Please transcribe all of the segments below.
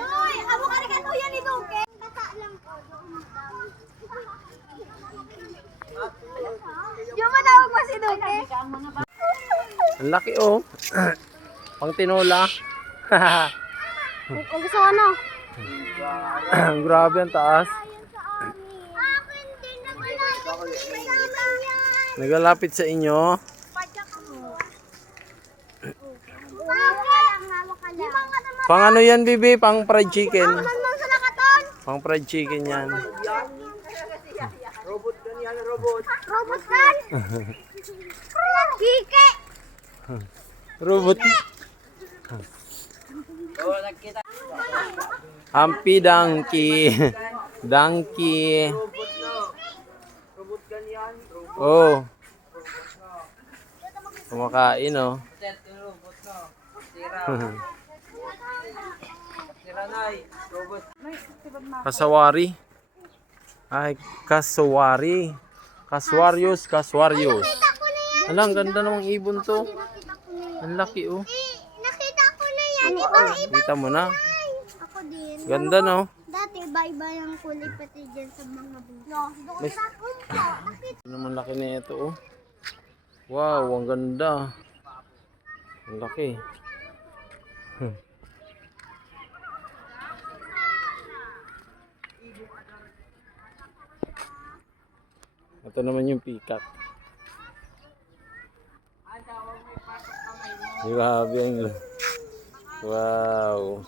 Uy, amo ka rin ka yan ito, okay? Yung matawag pa si Duke. Ang laki oh. Pang tinola. Kung gusto ko na. Grabe ang taas. Nagalapit sa inyo. Pang ano yan, bibi? Pang fried chicken. Pang fried chicken yan. Robot kan? Kike! Robot. Hampi donkey. Donkey. Oh. Kumakain oh. Kasawari. Ay, kasawari. Kaswarius, kaswarius. Alang, ganda namang ibon to. Ang laki oh. Nakita ko na yan. Kita mo na. Ako din. Ganda no. Dati iba-iba yung kulay pati dyan sa mga bunga. May... Ano naman laki na ito oh. Wow, ang ganda. Ang laki. Ito naman yung peacock. Grabe ang... Wow.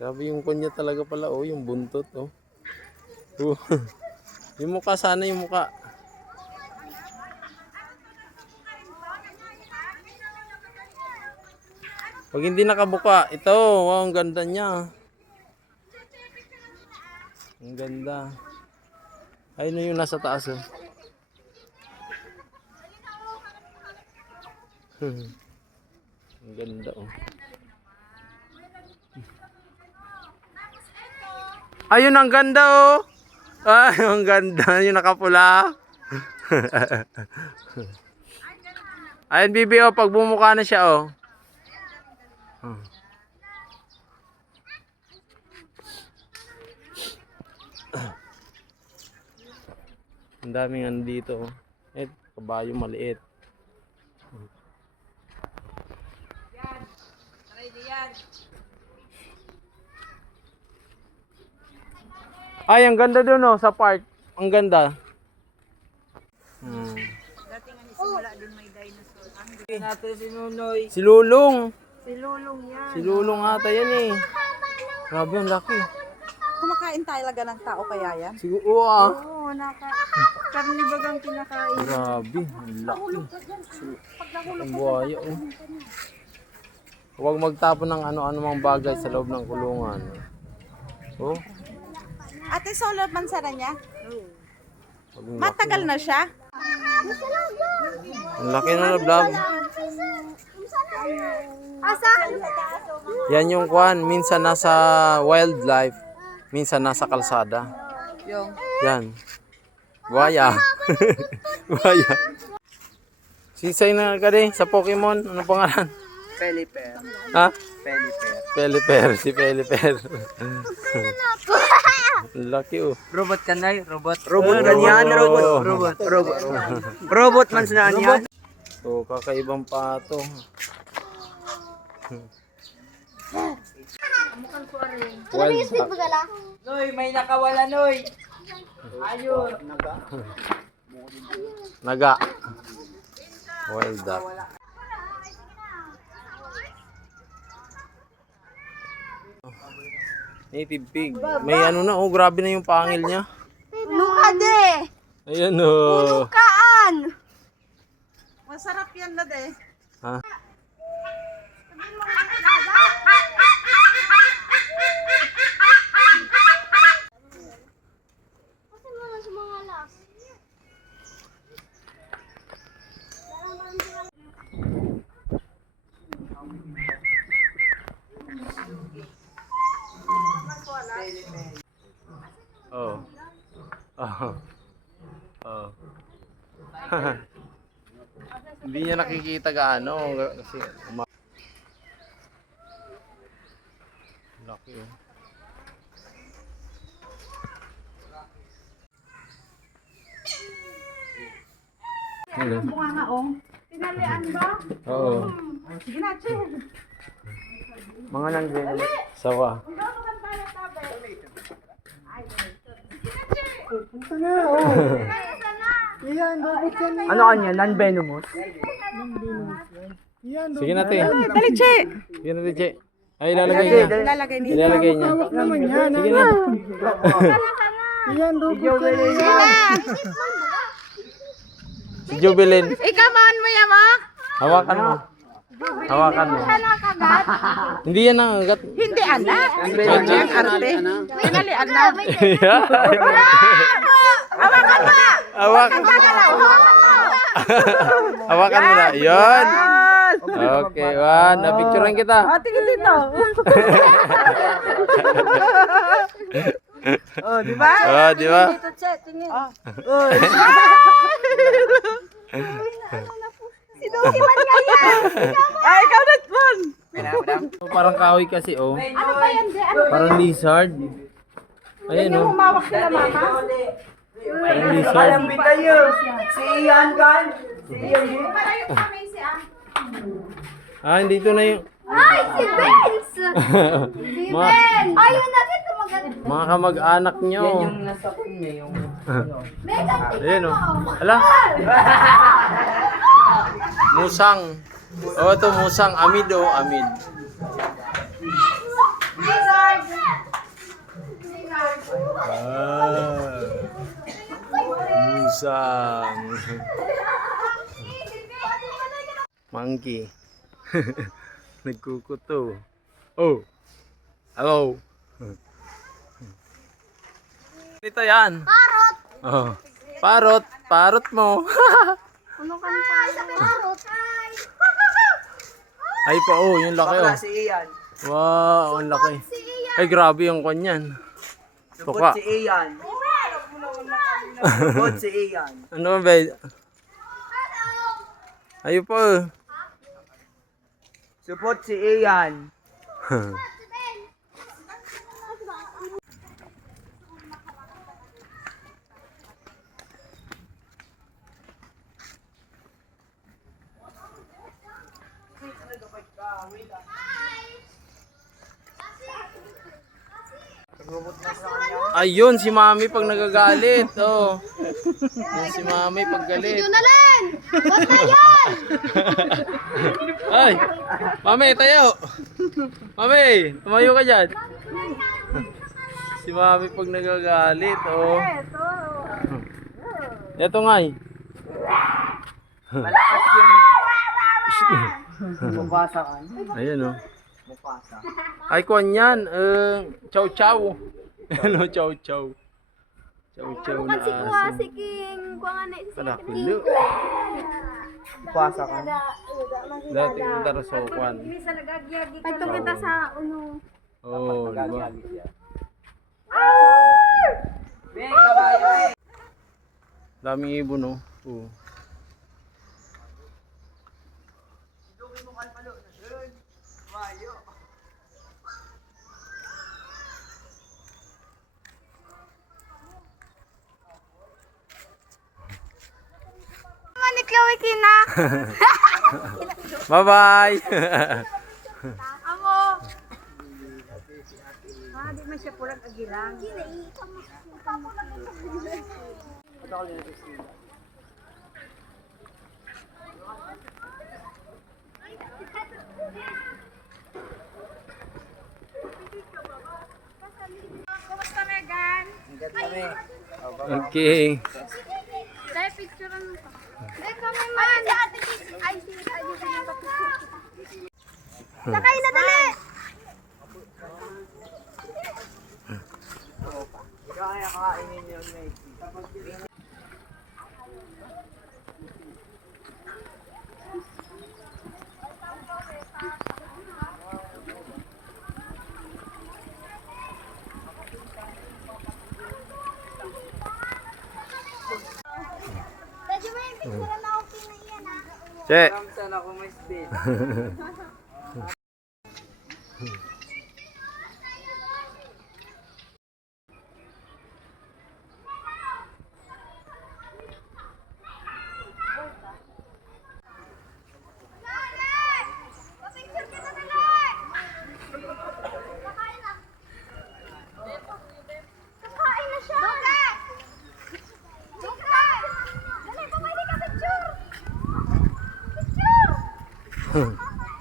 Grabe yung kanya talaga pala oh, yung buntot oh. Yung mukha sana yung mukha. Pag hindi nakabuka, ito, wow, ang ganda niya. Ang ganda. Ayun na yung nasa taas oh. Ang ganda oh. Ayun ang ganda oh. Ay, ang ganda yung nakapula. Ayun bibi oh, pag bumukha na siya oh. Ang daming andito oh. Eh, kabayo maliit. Ay, ang ganda doon oh, sa park. Ang ganda. Dati nga nisimula din may dinosaur. Ang natin si Nunoy. Si Lulong. Si Lulong yan. Si Lulong ata yan eh. Grabe, ang laki. Kumakain talaga ng tao kaya yan? Siguro ah. Oo, karnibagang kinakain. Grabe, ang laki. Ang buhaya oh. Huwag magtapon ng ano-ano mang bagay sa loob ng kulungan. Oh. Ate, solar mansara niya? Ang laki, Matagal na siya? Ang laki na vlog. Asa? Yan yung kwan, minsan nasa wildlife, minsan nasa kalsada. Yung. Yan. Buhaya. Buhaya. Sisay na ka din sa Pokemon. Ano pangalan? Peliper. Ha? Peliper. Peliper. Si Peliper. Laki oh. Robot ka na, robot. Robot ganyan, Robot. Robot man sila niya. So, kakaibang pato. Wild duck. Noy, may nakawala, Noy. Ayun. Naga. Wild duck. Native pig. May ano na oh, grabe na yung pangil niya. Nukade! Ayan oh. Kaan! Masarap yan na de. Ha? Kasi mga sumangalas. Oh. Oh. Oh. Hindi niya nakikita gaano kasi laki oh. Hello. Bunga nga oh. Tinalian ba? Oo. Sige na, che. Mga nandiyan. Sawa. Ano kanya? Non-venomous? Sige na, te. Dali, che. Sige na, te. Ay, ilalagay niya. Lalagay niya. Ilalagay niya. Sige na. Si Jubilin. Ikaman mo yan, ma? Hawakan mo. Hawakan mo. Hindi yan ang agat. Hindi, anak. Check, arte. Tinalian na. Hawakan mo na. Hawakan mo. Hawakan mo na. Yun. Okay, one. Napicturean kita. Tingin dito. Oh, di ba? Oh, di ba? Dito, che. Tingin. Sinukiman nga yan. Ay, ikaw na, Mon. Parang kahoy kasi, oh. Ano ba yan, de? Ano? Parang lizard. Ayun, Yung oh. humawak sila, mama? Parang lizard. tayo. Si Ian kan? Si Ian. Malayo kami siya. Ah, dito na yung... Ay, si Benz! Si mga, Ben! Ayun na dito maganda. mga kamag-anak nyo. Nasa niya yung... Ayun, oh. Hala. Musang. Oh, ito, musang. Amid, oh. Amid. Ah. Musang. Monkey. Nagkukuto. Oh. Hello. Ito yan. Parot! Oh. Parot. Parot mo. Ano ka na tayo? Sabi parot. Ay pa, oh. Yung laki, oh. Si Ian. Wow, ang laki. Ay, grabe yung kanyan. Tuka. Si Ian. Support si Ian. Ano ba? Ayun po. Support si Ian. Ayun, si Mami pag nagagalit. Oh. Yun si Mami pag galit. Junalyn! Huwag na yan! Ay! Mami, tayo! Mami, tumayo ka dyan. Si Mami pag nagagalit. Oh. Ito nga eh. Malakas yung... Mubasa ka. Ayun oh. Mufasa. Ay, kuwan yan. Chow chow. Ano, chow chow. Chow chow na aso. King. Kuha nga na isa. Wala, kulo. Mufasa ka. Dati ko tara sa kuwan. Pagto kita sa uno. Oh, diba? Daming ibon, no? Oh. Ni Chloe Kina. Bye-bye! Amo. Di man siya pulang agilang. Kumusta, Megan? Okay. Dahil picture mo pa. Dahil kami man. Ay, si Sakay na dali. Kaya kainin yun, mate. Medyo may Picturean na okay na yan ah. Che. Sana ako may space. Pa-picture ka na dali! Kakain na. Kakain na siya! Dugay! Dali, pumili ka picture! Picture!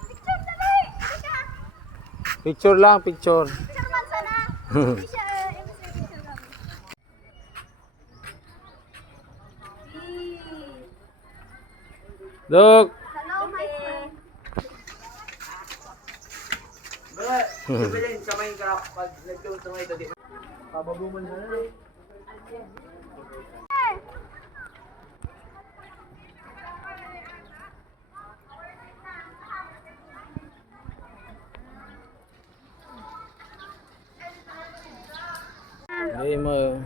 Picture, dali! Dali ka! Picture lang, picture. Picture man sana. Hindi siya, picture lang. Dok! Hello, my friend. Bilhin sa Minecraft pag nagtutong ito di. Pababuman na lang. Hindi mo.